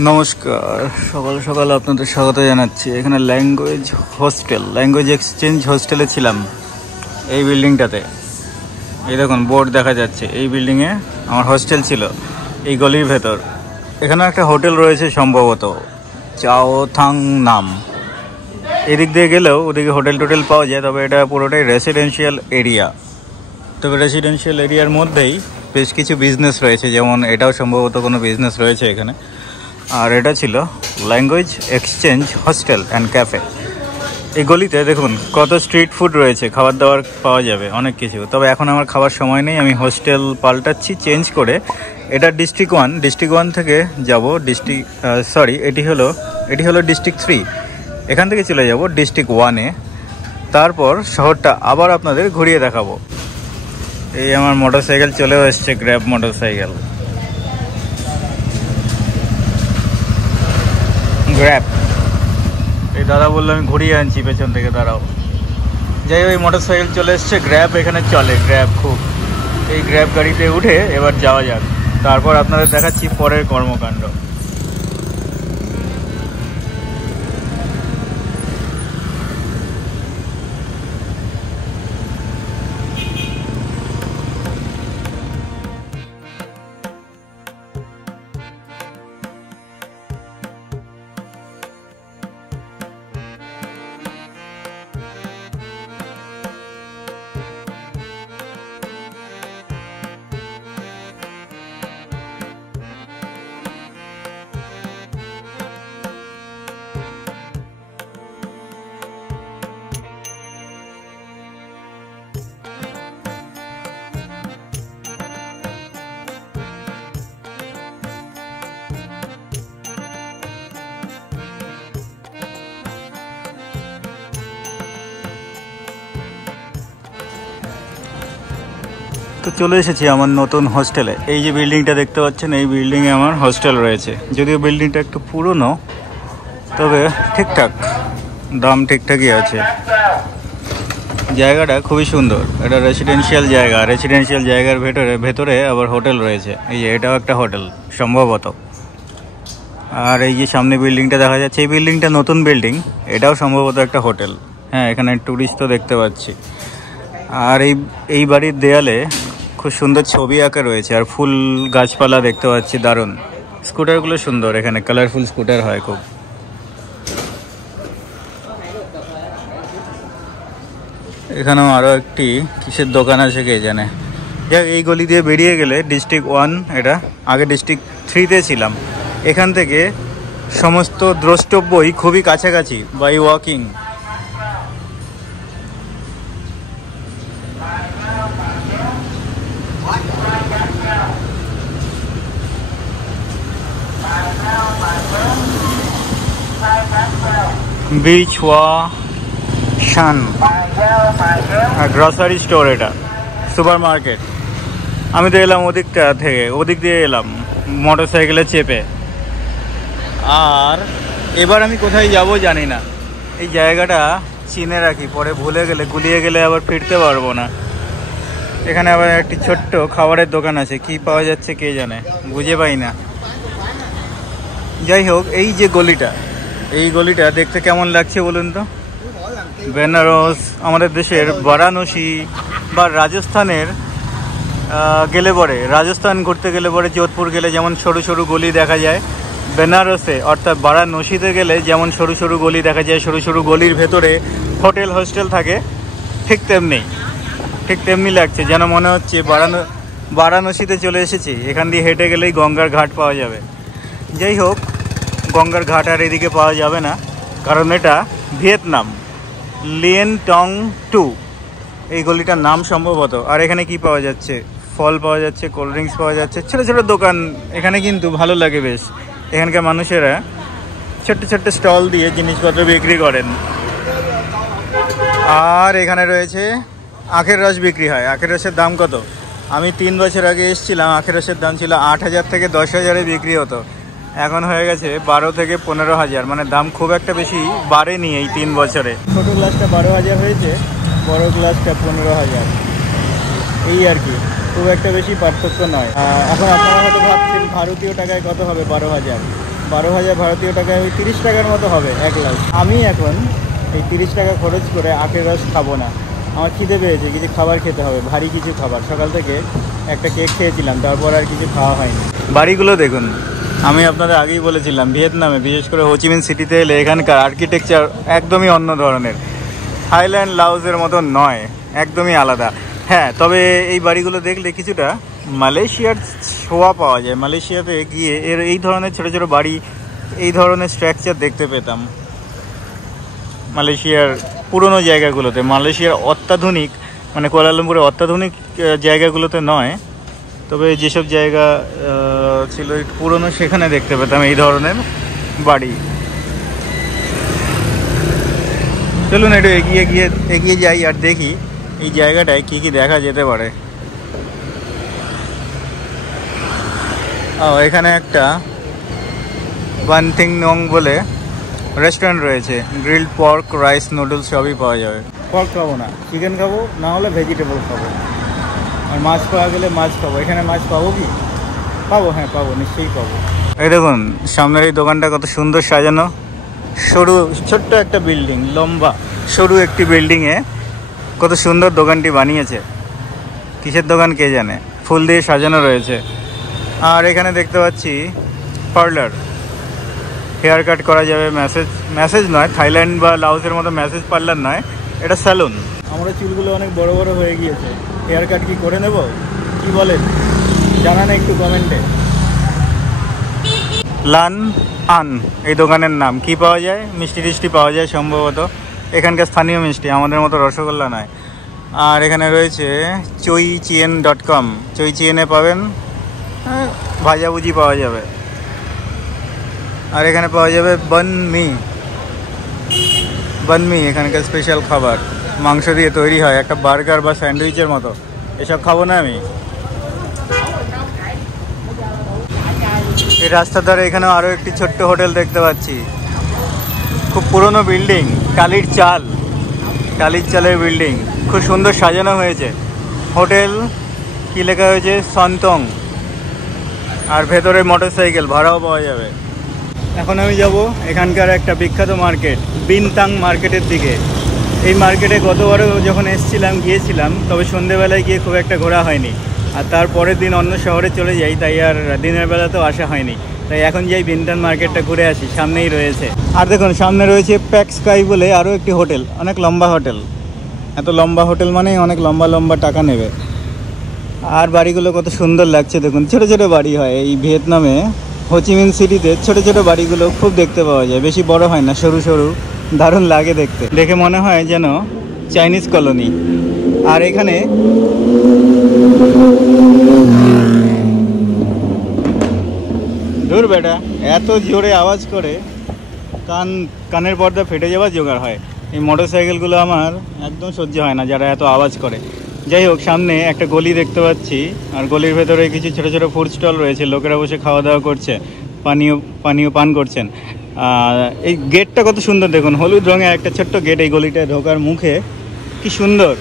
নমস্কার, সকাল সকাল আপনাদের স্বাগত জানাচ্ছি। এখানে ল্যাঙ্গুয়েজ এক্সচেঞ্জ হোস্টেলে ছিলাম, এই বিল্ডিংটাতে। এই দেখুন বোর্ড দেখা যাচ্ছে, এই বিল্ডিংয়ে আমার হোস্টেল ছিল, এই গলির ভেতর। এখানে একটা হোটেল রয়েছে সম্ভবত, চাও থাং নাম। এদিক দিয়ে গেলেও ওদিকে হোটেল টোটেল পাওয়া যায়, তবে এটা পুরোটাই রেসিডেন্সিয়াল এরিয়া। তবে রেসিডেন্সিয়াল এরিয়ার মধ্যেই বেশ কিছু বিজনেস রয়েছে, যেমন এটাও সম্ভবত কোনো বিজনেস রয়েছে এখানে। আর এটা ছিল language exchange hostel and cafe. এই গলিতে দেখুন কত স্ট্রিট ফুড রয়েছে, খাবার দাবার পাওয়া যাবে অনেক কিছু। তবে এখন আমার খাবার সময় নেই, আমি হোস্টেল পাল্টাচ্ছি চেঞ্জ করে। এটা ডিস্ট্রিক্ট ওয়ান থেকে যাব এটি হলো ডিস্ট্রিক্ট 3। এখান থেকে চলে যাব ডিস্ট্রিক্ট 1-এ, তারপর শহরটা আবার আপনাদের ঘুরিয়ে দেখাবো। এই আমার মোটরসাইকেল চলেও এসছে, গ্র্যাব মোটরসাইকেল। গ্র্যাব, এই দাদা বললো আমি ঘুরিয়ে আনছি পেছন থেকে, দাঁড়াও। যাই হোক, এই মোটরসাইকেল চলে এসছে, গ্র্যাব এখানে চলে, গ্র্যাব খুব। এই গ্র্যাব গাড়িতে উঠে এবার যাওয়া যাক, তারপর আপনাদের দেখাচ্ছি পরের কর্মকাণ্ড। তো চলে এসেছি আমার নতুন হোস্টেলে। এই যে বিল্ডিংটা দেখতে পাচ্ছেন, এই বিল্ডিংয়ে আমার হোস্টেল রয়েছে। যদিও বিল্ডিংটা একটু পুরনো, তবে ঠিকঠাক, দাম ঠিকঠাকই আছে। জায়গাটা খুবই সুন্দর, এটা রেসিডেন্সিয়াল জায়গা। রেসিডেন্সিয়াল জায়গার ভেতরে আবার হোটেল রয়েছে। এই যে এটাও একটা হোটেল সম্ভবত। আর এই যে সামনে বিল্ডিংটা দেখা যাচ্ছে, এই বিল্ডিংটা নতুন বিল্ডিং, এটাও সম্ভবত একটা হোটেল। হ্যাঁ, এখানে ট্যুরিস্টও দেখতে পাচ্ছি। আর এই বাড়ির দেয়ালে খুব সুন্দর ছবি আঁকা রয়েছে, আর ফুল গাছপালা দেখতে পাচ্ছি, দারুণ। স্কুটারগুলো সুন্দর, এখানে কালারফুল স্কুটার হয় খুব। এখানেও আরও একটি কিসের দোকান আছে কে জানে। যাক, এই গলি দিয়ে বেরিয়ে গেলে ডিস্ট্রিক্ট 1, এটা আগে ডিস্ট্রিক্ট 3-তে ছিলাম। এখান থেকে সমস্ত দ্রষ্টব্যই খুবই কাছাকাছি, বাই ওয়াকিং। বিচ ওয়াশান গ্রসারি স্টোর, এটা সুপার মার্কেট। আমি তো এলাম ওদিক দিয়ে এলাম মোটরসাইকেলে চেপে। আর এবার আমি কোথায় যাব জানি না। এই জায়গাটা চিনে রাখি, পরে গুলিয়ে গেলে আবার ফিরতে পারবো না। এখানে আবার একটি ছোট্ট খাবারের দোকান আছে, কি পাওয়া যাচ্ছে কে জানে, বুঝে পাই না। যাই হোক, এই যে এই গলিটা দেখতে কেমন লাগছে বলুন তো? বেনারস, আমাদের দেশের বারাণসী বা রাজস্থানের রাজস্থান ঘুরতে গেলে পরে যোধপুর গেলে যেমন সরু সরু গলি দেখা যায়, বেনারসে অর্থাৎ বারাণসীতে গেলে যেমন সরু সরু গলি দেখা যায়, সরু সরু গলির ভেতরে হোটেল হোস্টেল থাকে, ঠিক তেমনি লাগছে, যেন মনে হচ্ছে বারাণসীতে চলে এসেছি। এখান দিয়ে হেঁটে গেলেই গঙ্গার ঘাট পাওয়া যাবে। যাই হোক, গঙ্গার ঘাট আর এদিকে পাওয়া যাবে না, কারণ এটা ভিয়েতনাম, লিয়েন টং 2 এই গলিটার নাম সম্ভবত। আর এখানে কি পাওয়া যাচ্ছে? ফল পাওয়া যাচ্ছে, কোল্ড ড্রিঙ্কস পাওয়া যাচ্ছে, ছোটো ছোটো দোকান। এখানে কিন্তু ভালো লাগে বেশ, এখানকার মানুষেরা ছোট্ট ছোট্ট স্টল দিয়ে জিনিসপত্র বিক্রি করেন। আর এখানে রয়েছে আখের রস বিক্রি হয়। আখের রসের দাম কত? আমি 3 বছর আগে এসেছিলাম, আখের রসের দাম ছিল 8,000 থেকে 10,000-এ বিক্রি হতো। এখন হয়ে গেছে 12 থেকে 15,000, মানে দাম খুব একটা বেশি বাড়েনি এই 3 বছরে। ছোটো গ্লাসটা 12,000 হয়েছে, বড় গ্লাসটা 15,000, এই আর কি, খুব একটা বেশি পার্থক্য নয়। এখন আপনারা হয়তো ভাবছেন ভারতীয় টাকায় কত হবে 12,000। 12,000 ভারতীয় টাকায় ওই 30 টাকার মতো হবে 1 গ্লাস। আমি এখন এই 30 টাকা খরচ করে আখের রস খাবো না। আমার খিদে পেয়েছে, কিছু খাবার খেতে হবে, ভারী কিছু খাবার। সকাল থেকে একটা কেক খেয়েছিলাম, তারপর আর কিছু খাওয়া হয়নি। বাড়িগুলো দেখুন, আমি আপনাদের আগেই বলেছিলাম ভিয়েতনামে বিশেষ করে হোচিমিন সিটিতে এলে এখানকার আর্কিটেকচার একদমই অন্য ধরনের। থাইল্যান্ড লাওসের মতো নয়, একদমই আলাদা। হ্যাঁ, তবে এই বাড়িগুলো দেখলে কিছুটা মালয়েশিয়ার ছোঁয়া পাওয়া যায়। মালয়েশিয়াতে গিয়ে এই ধরনের ছোটো ছোটো বাড়ি, এই ধরনের স্ট্রাকচার দেখতে পেতাম মালয়েশিয়ার পুরনো জায়গাগুলোতে। মালয়েশিয়ার অত্যাধুনিক মানে কুয়ালালামপুরের অত্যাধুনিক জায়গাগুলোতে নয়, তবে যেসব জায়গা ছিল একটু পুরনো সেখানে দেখতে পেতাম এই ধরনের বাড়ি। চলুন একটু এগিয়ে যাই আর দেখি এই জায়গাটায় কি কি দেখা যেতে পারে। এখানে একটা বানথিং নং বলে রেস্টুরেন্ট রয়েছে। গ্রিলড পর্ক, রাইস, নুডলস সবই পাওয়া যাবে। পর্ক খাবো না, চিকেন খাবো, না হলে ভেজিটেবল খাবো। আর মাছ পাওয়া গেলে মাছ খাবো। এখানে মাছ পাবো কি? পাবো, হ্যাঁ পাবো, নিশ্চয়ই পাবো। এই দেখুন সামনের এই দোকানটা কত সুন্দর সাজানো। সরু ছোট্ট একটা বিল্ডিং, লম্বা সরু একটি বিল্ডিংয়ে কত সুন্দর দোকানটি বানিয়েছে। কিসের দোকান কে জানে, ফুল দিয়ে সাজানো রয়েছে। আর এখানে দেখতে পাচ্ছি পার্লার, হেয়ার কাট করা যাবে। ম্যাসেজ নয়, থাইল্যান্ড বা লাওসের মতো ম্যাসেজ পার্লার নয়, এটা স্যালুন। আমরা চুলগুলো অনেক বড় বড় হয়ে গিয়েছে, হেয়ার কাট কি করে নেব? কি বলেন, জানান একটু কমেন্টে। লান আন এই দোকানের নাম। কি পাওয়া যায়? মিষ্টি টিষ্টি পাওয়া যায় সম্ভবত, এখানকার স্থানীয় মিষ্টি, আমাদের মতো রসগোল্লা নয়। আর এখানে রয়েছে choichien.com। চইচিয়েনে পাবেন ভাজাভুজি পাওয়া যাবে। আর এখানে পাওয়া যাবে বানমি, এখানকার স্পেশাল খাবার, মাংস দিয়ে তৈরি হয়, একটা বার্গার বা স্যান্ডউইচের মতো। এসব খাবো না আমি। এই রাস্তার ধারে এখানেও আরও একটি ছোট্ট হোটেল দেখতে পাচ্ছি, খুব পুরনো বিল্ডিং, কালির চালের বিল্ডিং, খুব সুন্দর সাজানো হয়েছে। হোটেল কি লেখা হয়েছে? সন্তং। আর ভেতরে মোটরসাইকেল ভাড়াও পাওয়া যাবে। এখন আমি যাব এখানকার একটা বিখ্যাত মার্কেট, বিনতাং মার্কেটের দিকে। এই মার্কেটে গতবারও যখন গিয়েছিলাম, তবে সন্ধেবেলায় গিয়ে খুব একটা ঘোরা হয়নি। আর তারপরের দিন অন্য শহরে চলে যাই, তাই আর দিনের বেলাতেও আসা হয়নি। তাই এখন যাই বিনতাং মার্কেটটা ঘুরে আসি, সামনেই রয়েছে। আর দেখুন সামনে রয়েছে প্যাক স্কাই বলে আরও একটি হোটেল, অনেক লম্বা হোটেল। এত লম্বা হোটেল মানে অনেক লম্বা লম্বা টাকা নেবে। আর বাড়িগুলো কত সুন্দর লাগছে দেখুন, ছোটো ছোটো বাড়ি হয় এই ভিয়েতনামে। হোচিমিন সিটিতে ছোটো ছোটো বাড়িগুলো খুব দেখতে পাওয়া যায়, বেশি বড় হয় না, সরু সরু, দারুণ লাগে দেখতে। দেখে মনে হয় যেন চাইনিজ কলোনি। আর এখানে দূর বেটা, এত জোরে আওয়াজ করে কানের পর্দা ফেটে যাওয়ার জোগাড় হয়। এই মোটর সাইকেলগুলো আমার একদম সহ্য হয় না, যারা এত আওয়াজ করে। যাই হোক, সামনে একটা গলি দেখতে পাচ্ছি, আর গলির ভেতরে কিছু ছোটো ছোটো ফুড স্টল রয়েছে, লোকেরা বসে খাওয়া দাওয়া করছে, পানীয় পান করছেন। এই গেটটা কত সুন্দর দেখুন, হলুদ রঙের একটা ছোট্ট গেট। এই গলিটায় ঢোকার মুখে কি সুন্দর,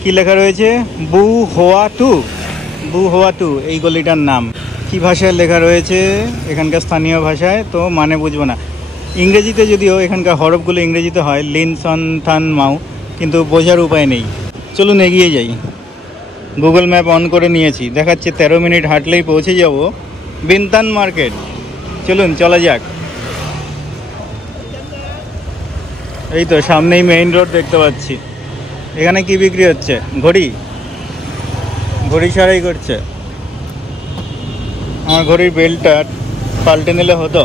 কি লেখা রয়েছে? বু হোয়া টু এই গলিটার নাম। কি ভাষায় লেখা রয়েছে এখানকার স্থানীয় ভাষায়, তো মানে বুঝবো না। ইংরেজিতে যদিও এখানকার হরফগুলো ইংরেজিতে হয়, লিন সন থান মাউ, কিন্তু বোঝার উপায় নেই। চলুন এগিয়ে যাই। গুগল ম্যাপ অন করে নিয়েছি, দেখাচ্ছে 13 মিনিট হাঁটলেই পৌঁছে যাব বিনতাং মার্কেট। চলুন চলা যাক। এই তো সামনেই মেইন রোড দেখতে পাচ্ছি। এখানে কি বিক্রি হচ্ছে? ঘড়ি সারাই করছে। আমার ঘড়ির বেল্টটা পাল্টে নিলে হতো,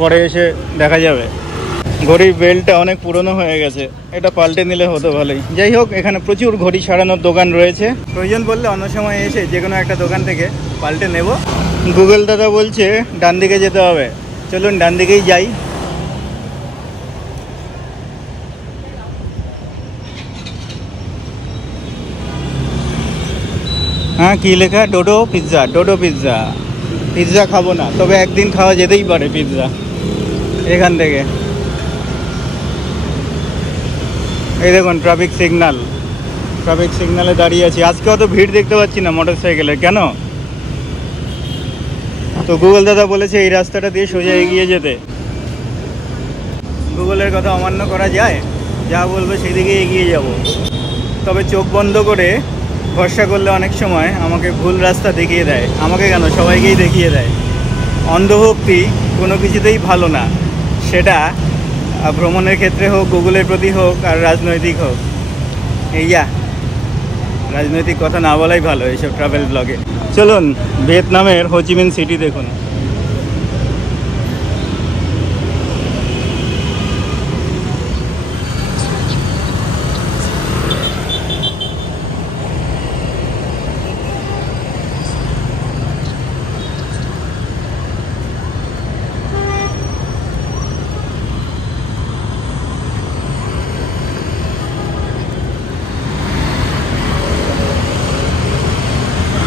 পরে এসে দেখা যাবে। ঘড়ির বেল্টটা অনেক পুরনো হয়ে গেছে, এটা পাল্টে নিলে হতো ভালোই। যাই হোক, এখানে প্রচুর ঘড়ি সারানোর দোকান রয়েছে, প্রয়োজন পড়লে অন্য সময় এসে যে কোনো একটা দোকান থেকে পাল্টে নেব। গুগল দাদা বলছে ডান দিকে যেতে হবে, চলুন ডান দিকেই যাই। হ্যাঁ, কী লেখা? ডোডো পিৎজা খাবো না, তবে একদিন খাওয়া যেতেই পারে পিৎজা এখান থেকে। এই দেখুন ট্রাফিক সিগনালে দাঁড়িয়ে আছি। আজকে অত ভিড় দেখতে পাচ্ছি না মোটর সাইকেলের, কেন? তো গুগল দাদা বলেছে এই রাস্তাটা দিয়ে সোজা এগিয়ে যেতে। গুগলের কথা অমান্য করা যায়? যা বলবে সেদিকে এগিয়ে যাব। তবে চোখ বন্ধ করে ভরসা করলে অনেক সময় আমাকে ভুল রাস্তা দেখিয়ে দেয়। আমাকে কেন, সবাইকেই দেখিয়ে দেয়। অন্ধভক্তি কোনো কিছুতেই ভালো না, সেটা ভ্রমণের ক্ষেত্রে হোক, গুগলের প্রতি হোক, আর রাজনৈতিক হোক। রাজনৈতিক কথা না বলাই ভালো এইসব ট্রাভেল ব্লগে। চলুন ভিয়েতনামের হোচিমিন সিটি দেখুন।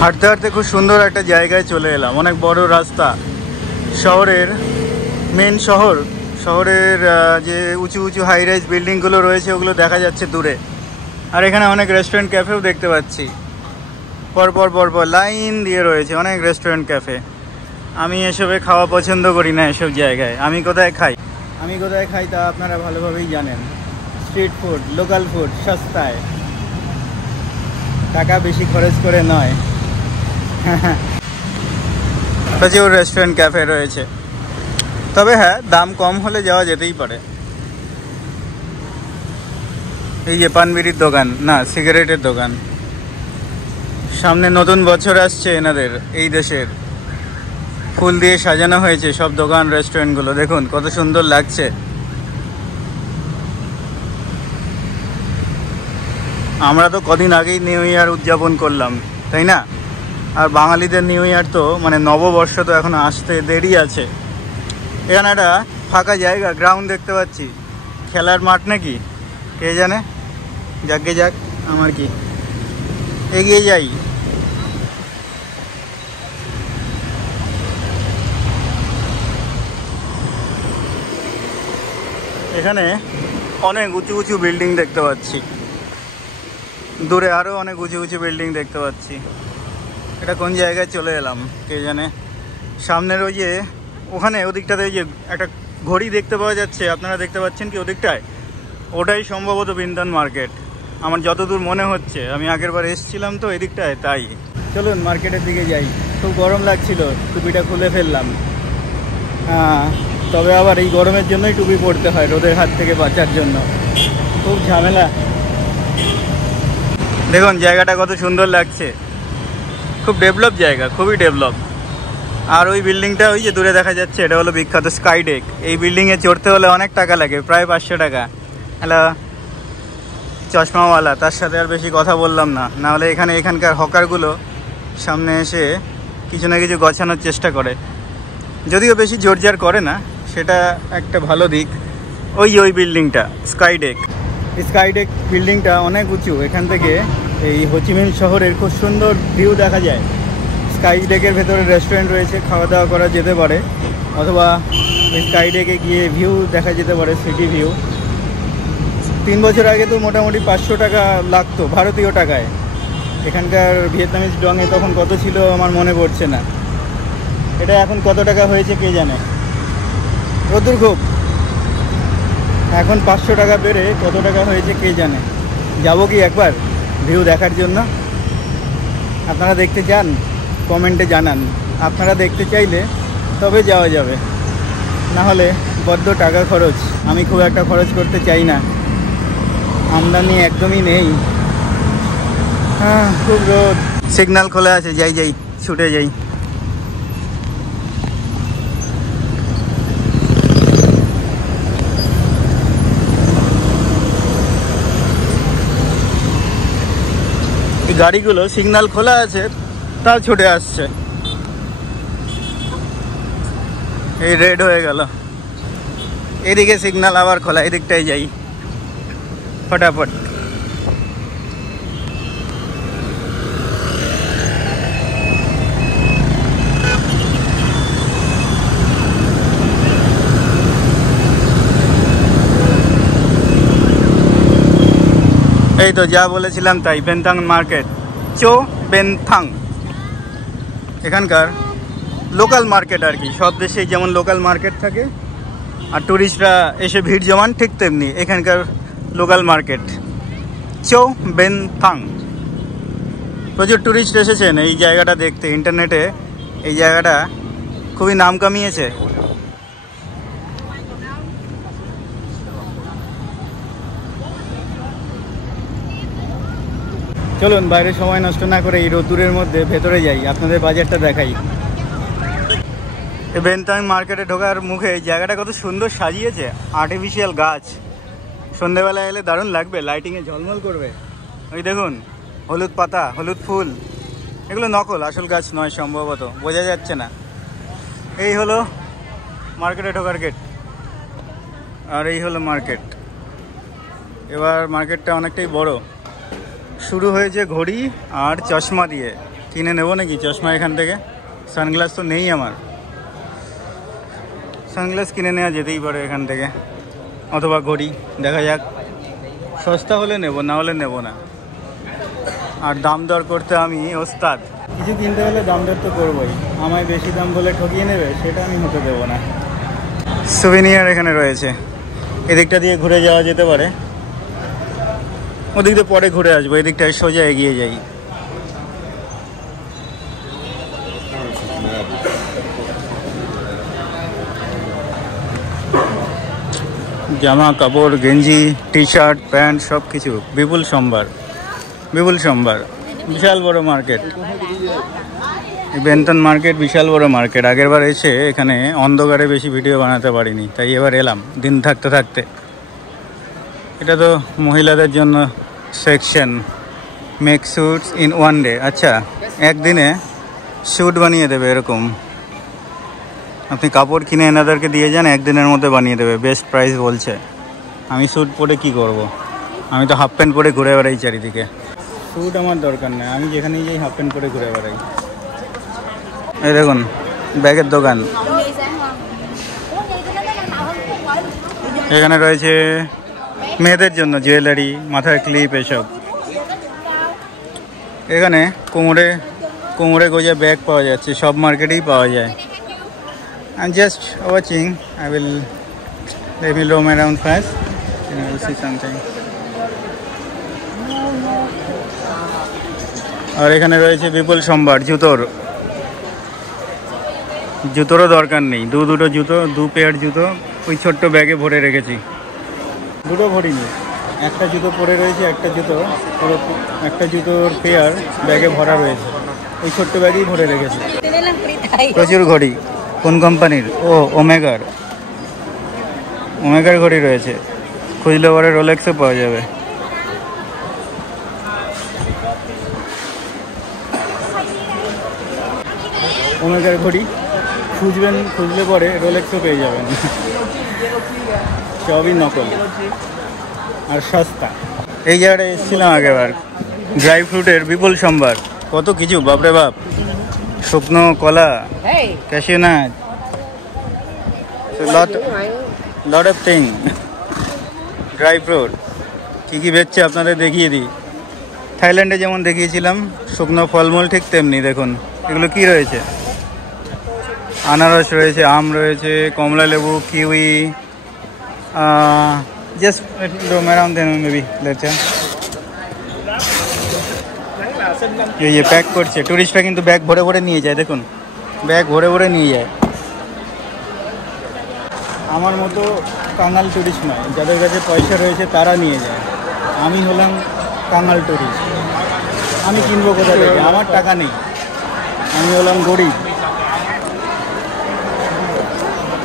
হাঁটতে হাঁটতে খুব সুন্দর একটা জায়গায় চলে এলাম। অনেক বড় রাস্তা, শহরের মেন শহরের যে উঁচু উঁচু হাই রাইজ বিল্ডিংগুলো রয়েছে ওগুলো দেখা যাচ্ছে দূরে। আর এখানে অনেক রেস্টুরেন্ট ক্যাফেও দেখতে পাচ্ছি, পরপর লাইন দিয়ে রয়েছে অনেক রেস্টুরেন্ট ক্যাফে। আমি এসবে খাওয়া পছন্দ করি না এসব জায়গায়। আমি কোথায় খাই তা আপনারা ভালোভাবেই জানেন। স্ট্রিট ফুড, লোকাল ফুড, সস্তায়, টাকা বেশি খরচ করে নয়। প্রচুর রেস্টুরেন্ট ক্যাফে রয়েছে, তবে হ্যাঁ দাম কম হলে যাওয়া যেতেই পারে। এই যে পানবিড়ির দোকান, না সিগারেটের দোকান। সামনে নতুন বছর আসছে এনাদের এই দেশের, ফুল দিয়ে সাজানো হয়েছে সব দোকান রেস্টুরেন্টগুলো। দেখুন কত সুন্দর লাগছে। আমরা তো কদিন আগেই নিউ ইয়ার উদযাপন করলাম, তাই না? আর বাঙালিদের নিউ ইয়ার তো মানে নববর্ষ তো এখন আসতে দেরি আছে। এখানে একটা ফাঁকা জায়গা, গ্রাউন্ড দেখতে পাচ্ছি। খেলার মাঠ নাকি কে জানে, যাক আমার কি, এগিয়ে যাই। এখানে অনেক উঁচু উঁচু বিল্ডিং দেখতে পাচ্ছি, দূরে আরও অনেক উঁচু উঁচু বিল্ডিং দেখতে পাচ্ছি। এটা কোন জায়গায় চলে এলাম কে জানে। সামনের ওই যে ওখানে ওদিকটাতে ওই যে একটা ঘড়ি দেখতে পাওয়া যাচ্ছে, আপনারা দেখতে পাচ্ছেন কি ওদিকটায়? ওটাই সম্ভবত বিন্দান মার্কেট আমার যতদূর মনে হচ্ছে। আমি আগের বার এসেছিলাম তো এদিকটায়, তাই। চলুন মার্কেটের দিকে যাই। খুব গরম লাগছিল, টুপিটা খুলে ফেললাম। তবে আবার এই গরমের জন্যই টুপি পরতে হয়, রোদের হাত থেকে বাঁচার জন্য। খুব ঝামেলা। দেখুন জায়গাটা কত সুন্দর লাগছে, খুব ডেভেলপ জায়গা, খুবই ডেভেলপ। আর ওই বিল্ডিংটা ওই যে দূরে দেখা যাচ্ছে, এটা হলো বিখ্যাত স্কাই ডেক। এই বিল্ডিংয়ে চড়তে হলে অনেক টাকা লাগে, প্রায় 500 টাকা। হ্যালো চশমাওয়ালা, তার সাথে আর বেশি কথা বললাম না, নাহলে এখানকার হকারগুলো সামনে এসে কিছু না কিছু গছানোর চেষ্টা করে। যদিও বেশি জোরজার করে না, সেটা একটা ভালো দিক। ওই বিল্ডিংটা স্কাই ডেক বিল্ডিংটা অনেক উঁচু। এখান থেকে এই হোচিমিন শহরের খুব সুন্দর ভিউ দেখা যায়। স্কাই ডেকের ভেতরে রেস্টুরেন্ট রয়েছে, খাওয়া দাওয়া করা যেতে পারে, অথবা ওই স্কাই ডেকে গিয়ে ভিউ দেখা যেতে পারে, সিটি ভিউ। 3 বছর আগে তো মোটামুটি 500 টাকা লাগতো ভারতীয় টাকায়। এখানকার ভিয়েতনামিজ ডংয়ে তখন কত ছিল আমার মনে পড়ছে না। এটা এখন কত টাকা হয়েছে কে জানে। রোদ্দুর খুব, এখন 500 টাকা বেড়ে কত টাকা হয়েছে কে জানে। যাব কি একবার ভিউ দেখার জন্য? আপনারা দেখতে চান? কমেন্টে জানান। আপনারা দেখতে চাইলে তবে যাওয়া যাবে, না হলে বড্ড টাকা খরচ। আমি খুব একটা খরচ করতে চাই না, আমদানি একদমই নেই। খুব রোদ। সিগন্যাল খোলা আছে, যাই ছুটে যাই। এই গাড়িগুলো সিগন্যাল খোলা আছে তাও ছুটে আসছে। এই রেড হয়ে গেল, এদিকে সিগন্যাল আবার খোলা, এদিকটাই যাই ফটাফট। এই তো যা বলেছিলাম তাই, বেনথাং মার্কেট, চো বেনথাং। এখানকার লোকাল মার্কেট আর কি, সব দেশেই যেমন লোকাল মার্কেট থাকে আর ট্যুরিস্টরা এসে ভিড় জমান, ঠিক তেমনি এখানকার লোকাল মার্কেট চৌ বেন থাং। প্রচুর ট্যুরিস্ট এসেছেন এই জায়গাটা দেখতে, ইন্টারনেটে এই জায়গাটা খুবই নাম কামিয়েছে। চলুন বাইরে সময় নষ্ট না করে এই রোদ্দুরের মধ্যে ভেতরে যাই, আপনাদের বাজারটা দেখাই। এই বেনথাং মার্কেটে ঢোকার মুখে এই জায়গাটা কত সুন্দর সাজিয়েছে, আর্টিফিশিয়াল গাছ, সন্ধেবেলা এলে দারুণ লাগবে, লাইটিংয়ে ঝলমল করবে। ওই দেখুন হলুদ পাতা, হলুদ ফুল, এগুলো নকল, আসল গাছ নয় সম্ভবত, বোঝা যাচ্ছে না। এই হলো মার্কেটে ঢোকার গেট, আর এই হলো মার্কেট। এবার মার্কেটটা অনেকটাই বড়। শুরু হয়েছে ঘড়ি আর চশমা দিয়ে। কিনে নেবো নাকি চশমা এখান থেকে? সানগ্লাস তো নেই আমার, সানগ্লাস কিনে নেওয়া যেতেই পারে এখান থেকে, অথবা ঘড়ি, দেখা যাক। সস্তা হলে নেব, না হলে নেব না। আর দাম দর করতে আমি ওস্তাদ, কিছু কিনতে হলে দাম দর তো করবোই। আমায় বেশি দাম বলে ঠকিয়ে নেবে, সেটা আমি হতে দেবো না। সুভিনিয়ার এখানে রয়েছে, এদিকটা দিয়ে ঘুরে যাওয়া যেতে পারে, ওদিক দিয়ে পরে ঘুরে আসবো, এদিকটায় সোজা এগিয়ে যাই। জামা কাপড়, গেঞ্জি, টি শার্ট, প্যান্ট, সব কিছু বিপুল সম্ভার, বিপুল সম্ভার। বিশাল বড় মার্কেট, বেনথাং মার্কেট বিশাল বড় মার্কেট। আগের বার এসে এখানে অন্ধকারে বেশি ভিডিও বানাতে পারিনি, তাই এবার এলাম দিন থাকতে থাকতে। এটা তো মহিলাদের জন্য section, make suits in one day. আচ্ছা, একদিনে স্যুট বানিয়ে দেবে এরকম। আপনি কাপড় কিনে এনাদেরকে দিয়ে যান, একদিনের মধ্যে বানিয়ে দেবে, বেস্ট প্রাইস বলছে। আমি স্যুট পরে কি করব? আমি তো হাফ প্যান্ট পরে ঘুরে বেড়াই চারিদিকে। স্যুট আমার দরকার নেই, আমি যেখানেই যাই হাফ প্যান্ট পরে ঘুরে বেড়াই। এই দেখুন ব্যাগের দোকান, এখানে রয়েছে মেয়েদের জন্য জুয়েলারি, মাথার ক্লিপ, এসব। এখানে কোমরে কোমরে গোজা ব্যাগ পাওয়া যাচ্ছে, সব মার্কেটেই পাওয়া যায়। I'm just watching. Let me roam around first and I will see something. আর এখানে রয়েছে বিপুল সম্ভার জুতোরও দরকার নেই। দুটো জুতো, 2 পেয়ার জুতো ওই ছোট্ট ব্যাগে ভরে রেখেছি। দুটো ভরিনি, একটা জুতো পরে রয়েছে, একটা জুতোর পেয়ার ব্যাগে ভরা রয়েছে, ওই ছোট্ট ব্যাগেই ভরে রেখেছি। প্রচুর ঘড়ি, কোন কোম্পানির? ও ওমেগার ঘড়ি রয়েছে, খুঁজলে পরে রোলেক্সও পাওয়া যাবে। ওমেগার ঘড়ি খুঁজলে পরে রোলেক্সও পেয়ে যাবেন। সবই নকল আর সস্তা। এই জায়গাটায় এসেছিলাম আগেবার, ড্রাই ফ্রুটের বিপুল সম্ভার, কত কিছু, বাপরে বাপ। শুকনো কলা, cashew nut, lot of thing, dry fruit. কী কী বেচছে আপনাদের দেখিয়ে দিই। থাইল্যান্ডে যেমন দেখিয়েছিলাম শুকনো ফলমূল, ঠিক তেমনি দেখুন এগুলো কি রয়েছে। আনারস রয়েছে, আম রয়েছে, কমলা লেবু, kiwi. Just roam around them maybe later. ये প্যাক করছে, টুরিস্টরা কিন্তু ব্যাগ ভরে ভরে নিয়ে যায়, দেখুন ব্যাগ ভরে ভরে নিয়ে যায়। আমার মতো কাঙাল টুরিস্ট নয়, যাদের কাছে পয়সা রয়েছে তারা নিয়ে যায়। আমি হলাম কাঙাল টুরিস্ট, আমি কিনবো কোথা থেকে? আমার টাকা নেই, আমি হলাম গরিব।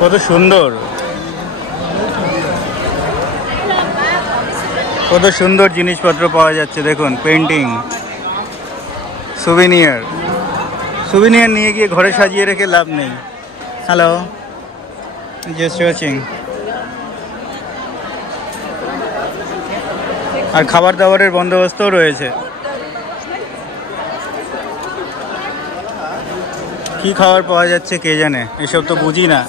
কত সুন্দর, কত সুন্দর জিনিসপত্র পাওয়া যাচ্ছে দেখুন। পেন্টিং, সুভিনিয়ার নিয়ে গিয়ে ঘরে সাজিয়ে রেখে লাভ নেই। Hello, just watching. আর খাবার দাবারের বন্দোবস্তও রয়েছে। কি খাবার পাওয়া যাচ্ছে কে জানে, এসব তো বুঝি না।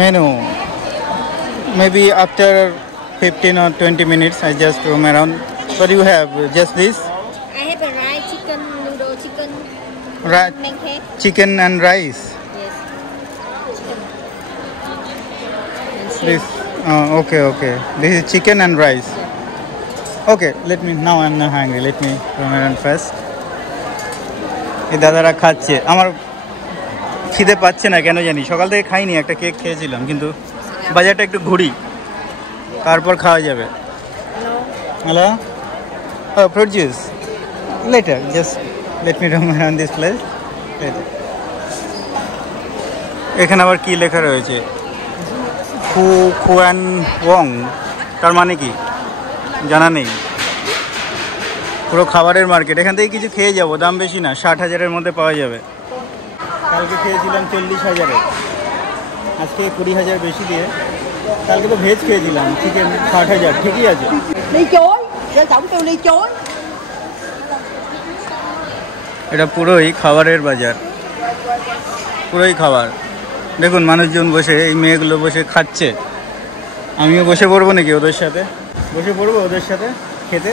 Menu, maybe after 15 or 20 minutes I just roam around. But you have just this? Pancake. Chicken and rice. Yes. This. Okay. This is chicken and rice. Okay, let me. Now I'm not hungry. Let me Ramadan first. এই দাদারা খাচ্ছে, আমার খিদে পাচ্ছে না কেন জানি, সকাল থেকে খাইনি, একটা কেক খেয়েছিলাম, কিন্তু বাজারটা একটু ঘুরি তারপর খাওয়া যাবে। Hello, fruit juice later, just let me roam around this place later. এখানে আবার কি লেখা রয়েছে, খুয়ান ওয়ং, তার মানে কি জানা নেই। পুরো খাবারের মার্কেট, এখান থেকে কিছু খেয়ে যাবো, দাম বেশি না, 60,000-এর মধ্যে পাওয়া যাবে। কালকে খেয়েছিলাম 40,000-এ, আজকে 20,000 বেশি দিয়ে। কালকে তো ভেজ খেয়েছিলাম, চিকেন 60,000, ঠিকই আছে। এটা পুরোই খাবারের বাজার, পুরোই খাবার। দেখুন মানুষজন বসে, এই মেয়েগুলো বসে খাচ্ছে। আমিও বসে পড়বো নাকি ওদের সাথে, বসে পড়বো ওদের সাথে খেতে।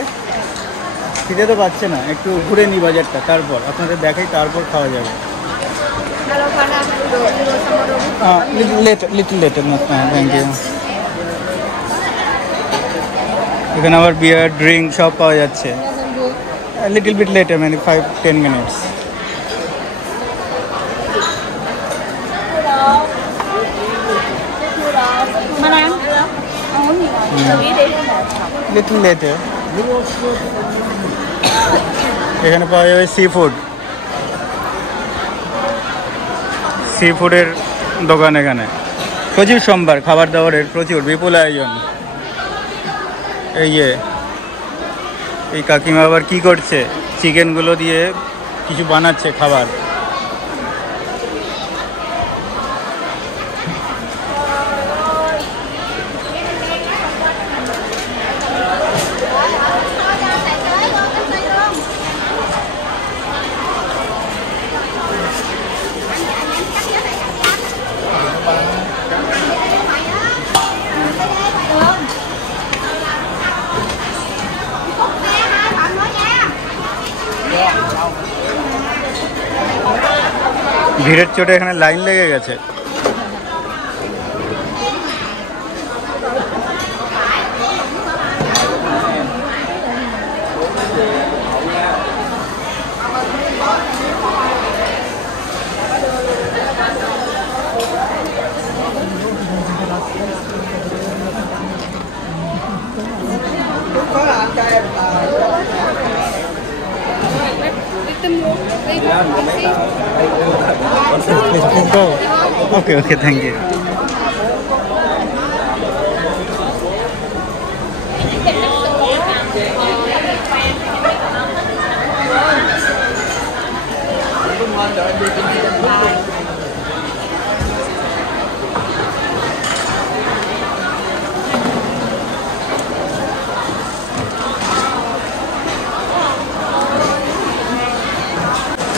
খিদে তো পাচ্ছে না, একটু ঘুরে নিই বাজারটা, তারপর আপনাদের দেখাই, তারপর খাওয়া যাবে। Little later, thank you. এখানে আবার বিয়ার, ড্রিঙ্ক সব পাওয়া যাচ্ছে। লিটল বিট লেটার, মানে 5-10 minutes। Little letter. এখানে পাওয়া যাবে সি ফুডের দোকান। এখানে প্রচুর সোমবার, খাবার দাবারের প্রচুর বিপুল আয়োজন। এই কাকিমা আবার কি করছে, চিকেনগুলো দিয়ে কিছু বানাচ্ছে খাবার। ভিড়ের চোটে এখানে লাইন লেগে গেছে। Please go. Okay, thank you.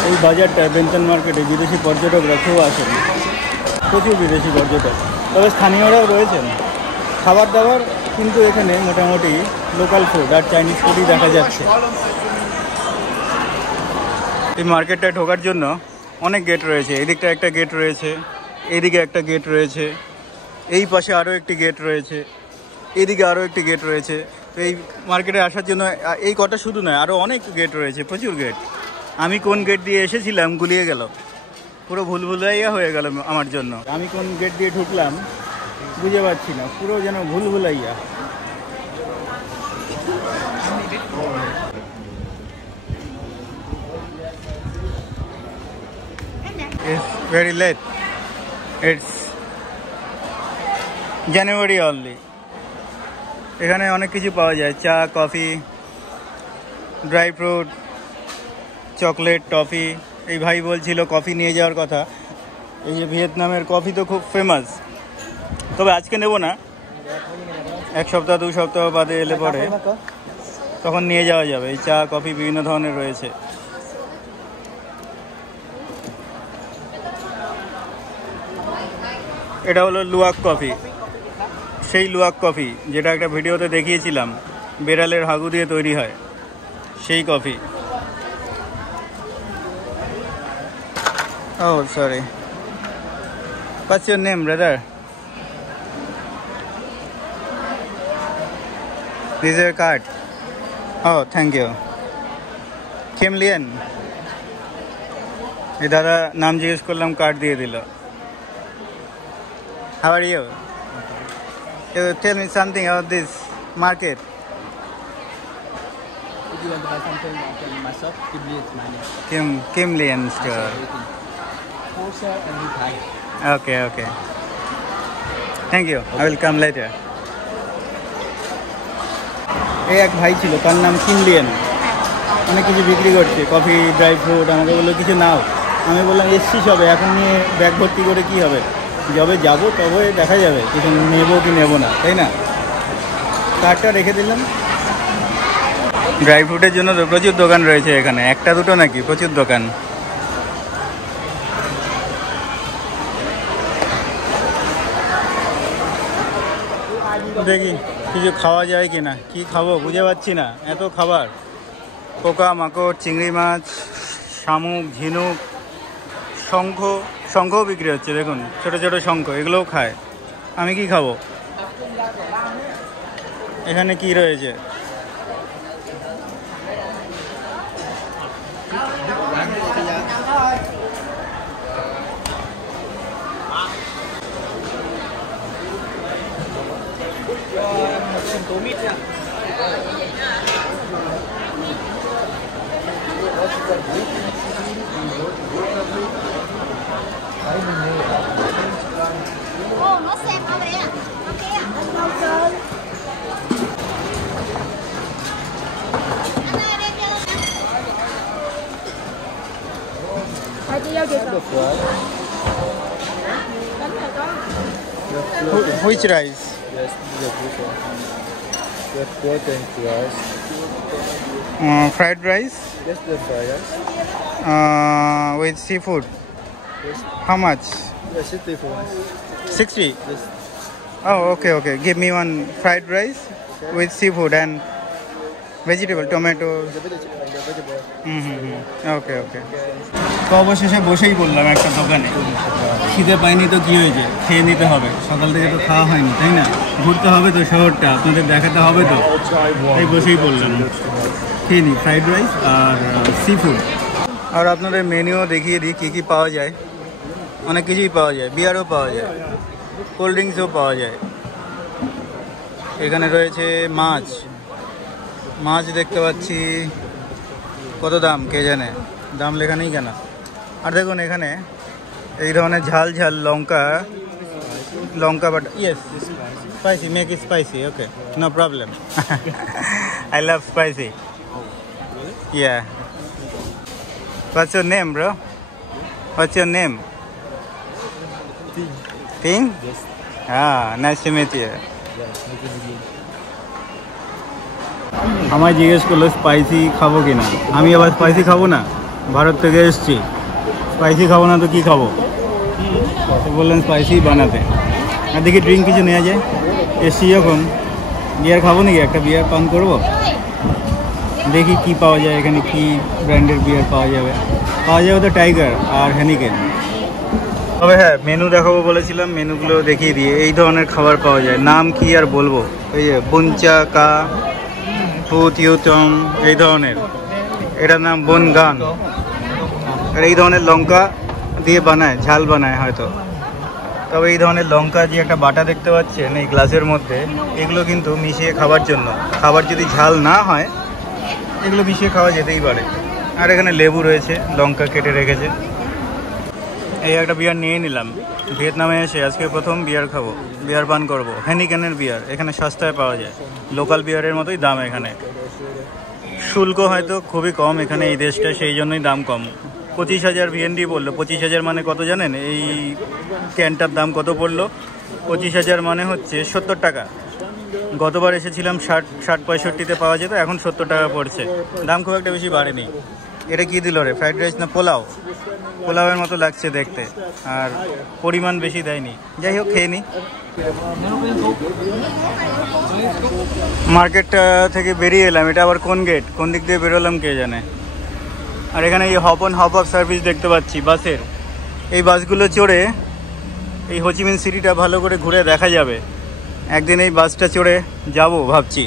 এই বাজারটায় বেঞ্চন মার্কেটে বিদেশি পর্যটকরা খুব আসেন, প্রচুর বিদেশি পর্যটক, তবে স্থানীয়রাও রয়েছেন। খাবার দাবার কিন্তু এখানে মোটামুটি লোকাল ফুড আর চাইনিজ ফুডই দেখা যাচ্ছে। এই মার্কেটটায় ঢোকার জন্য অনেক গেট রয়েছে, এদিকটা একটা গেট রয়েছে, এদিকে একটা গেট রয়েছে, এই পাশে আরও একটি গেট রয়েছে, এদিকে আরও একটি গেট রয়েছে। তো এই মার্কেটে আসার জন্য এই কটা শুধু নয়, আরও অনেক গেট রয়েছে, প্রচুর গেট। আমি কোন গেট দিয়ে এসেছিলাম গুলিয়ে গেল, পুরো ভুলভুলাইয়া হয়ে গেল আমার জন্য। আমি কোন গেট দিয়ে ঢুকলাম বুঝে পাচ্ছি না, পুরো যেন Bhulbhulaiya. It's very late. It's January only. এখানে অনেক কিছু পাওয়া যায়, চা, coffee, dry fruit, chocolate, toffee. এই ভাই বলছিল কফি নিয়ে যাওয়ার কথা। এই যে ভিয়েতনামের কফি তো খুব ফেমাস, তবে আজকে নেব না, 1 সপ্তাহ 2 সপ্তাহ বাদে এলে পরে তখন নিয়ে যাওয়া যাবে। এই চা, কফি বিভিন্ন ধরনের রয়েছে। এটা হলো লুয়াক কফি, সেই লুয়াক কফি যেটা একটা ভিডিওতে দেখিয়েছিলাম, বেড়ালের হাগু দিয়ে তৈরি হয়, সেই coffee. Oh, sorry. What's your name, brother? This is your card. Oh, thank you. Kim Lian. এই দাদা নাম জিজ্ঞেস করলাম, কার্ড দিয়ে দিল। How are you? You tell me something about this market. If you want to buy something from my shop, Kim Lian is my name. Kim Lian I store. sell everything. Wholesale and retail. Okay, okay. Thank you. I will come later. এই এক ভাই ছিল, তার নাম Kim Leyen. অনেক কিছু বিক্রি করছে, কফি, ড্রাই ফ্রুট। আমাকে বললো কিছু নাও। আমি বললাম এসছি সবে, এখন নিয়ে ব্যাগ ভর্তি করে কি হবে? যবে যাবো তবে দেখা যাবে কিছু নেবো কি নেবো না, তাই না? কার্ডটা রেখে দিলাম। ড্রাই ফ্রুটের জন্য তো প্রচুর দোকান রয়েছে এখানে, একটা দুটো নাকি, প্রচুর দোকান। দেখি কিছু খাওয়া যায় কি না, কি খাবো বুঝে পাচ্ছি না, এত খাবার। পোকা মাকড়, চিংড়ি মাছ, শামুক, ঝিনুক, শঙ্খও বিক্রি হচ্ছে, দেখুন ছোট ছোট শঙ্খ, এগুলোও খায়। আমি কি খাবো? এখানে কি রয়েছে? Ồ, nó xem ở đây à? Nó kia à? Nó chơi. Anh ơi, đem cho nó nè. Thôi chị vô chị Được rồi. Đánh rồi con. Which rice? Yes, yes, this one. Yes, protein rice. Fried rice Yes, the fried rice. with seafood. Yes, How much? yes, 60 for us. 60. Yes. Oh, okay, okay. Give me one fried rice with seafood and vegetable, tomato. The vegetable. ওকে ওকে। তো অবশেষে বসেই বললাম একটা দোকানে, খিদে পাইনি তো কী হয়েছে, খেয়ে নিতে হবে। সকাল থেকে তো খাওয়া হয়নি, তাই না? ঘুরতে হবে তো শহরটা, আপনাদের দেখাতে হবে তো, তাই বসেই বললাম খেয়ে নিই ফ্রাইড রাইস আর সি ফুড। আর আপনাদের মেনুও দেখিয়ে দিই কী কী পাওয়া যায়। অনেক কিছুই পাওয়া যায়, বিয়ারও পাওয়া যায়, কোল্ড ড্রিঙ্কসও পাওয়া যায়। এখানে রয়েছে মাছ দেখতে পাচ্ছি। কত দাম কে জানে, দাম লেখা নেই কেন। আর দেখুন এখানে এই ধরনের ঝাল ঝাল লঙ্কা but yes spicy, make it spicy, okay, no problem. I love spicy. Yeah, what's your name bro? What's your name? Ting? Yes. Nice to meet you. Yeah, আমায় জিজ্ঞেস করলো স্পাইসি খাবো কি না। আমি আবার স্পাইসি খাবো না, ভারত থেকে এসেছি, স্পাইসি খাবো না তো কি খাবো? তো বললেন স্পাইসি বানাতে। আর দেখি ড্রিঙ্ক কিছু নেওয়া যায়, এসছি যখন। বিয়ার খাবো নাকি, একটা বিয়ার পান করবো। দেখি কি পাওয়া যায় এখানে, কি ব্র্যান্ডের বিয়ার পাওয়া যাবে তো টাইগার আর হেনিকেন। তবে হ্যাঁ, মেনু দেখাবো বলেছিলাম, মেনুগুলো দেখিয়ে দিয়ে। এই ধরনের খাবার পাওয়া যায়, নাম কি আর বলবো, এই যে বুনচা কা ফুট ইউটম, এই ধরনের। এটার নাম বনগান। আর এই ধরনের লঙ্কা দিয়ে বানায়, ঝাল বানায় হয়তো। তবে এই ধরনের লঙ্কা যে একটা বাটা দেখতে পাচ্ছেন এই গ্লাসের মধ্যে, এগুলো কিন্তু মিশিয়ে খাবার জন্য। খাবার যদি ঝাল না হয়, এগুলো মিশিয়ে খাওয়া যেতেই পারে। আর এখানে লেবু রয়েছে, লঙ্কা কেটে রেখেছে। এই একটা বিয়ার নিয়ে নিলাম। ভিয়েতনামে এসে আজকে প্রথম বিয়ার খাবো, বিয়ার পান করবো। হেনিকেনের বিয়ার এখানে সস্তায় পাওয়া যায়, লোকাল বিয়ারের মতোই দাম এখানে। শুল্ক হয়তো খুবই কম এখানে, এই দেশটা, সেই জন্যই দাম কম। 25,000 VND বললো। 25,000 মানে কত জানেন? এই ক্যানটার দাম কত পড়লো? 25,000 মানে হচ্ছে 70 টাকা। গতবার এসেছিলাম 60-65-তে পাওয়া যেত, এখন 70 টাকা পড়ছে। দাম খুব একটা বেশি বাড়েনি। এটা কি দিল রে, ফ্রাইড রাইস না পোলাও? পোলাওয়ের মতো লাগছে দেখতে, আর পরিমাণ বেশি দেয়নি। যাই হোক, খেয়ে নিই। মার্কেটটা থেকে বেরিয়ে এলাম, এটা আবার কোন গেট, কোন দিক দিয়ে বেরোলাম কে জানে। আর এখানে এই hop on hop of service দেখতে পাচ্ছি বাসের। এই বাসগুলো চড়ে এই হোচিমিন সিটিটা ভালো করে ঘুরে দেখা যাবে। একদিন এই বাসটা চড়ে যাব ভাবছি,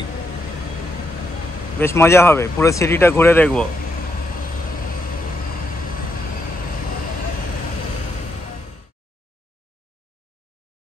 বেশ মজা হবে, পুরো সিটিটা ঘুরে দেখবো।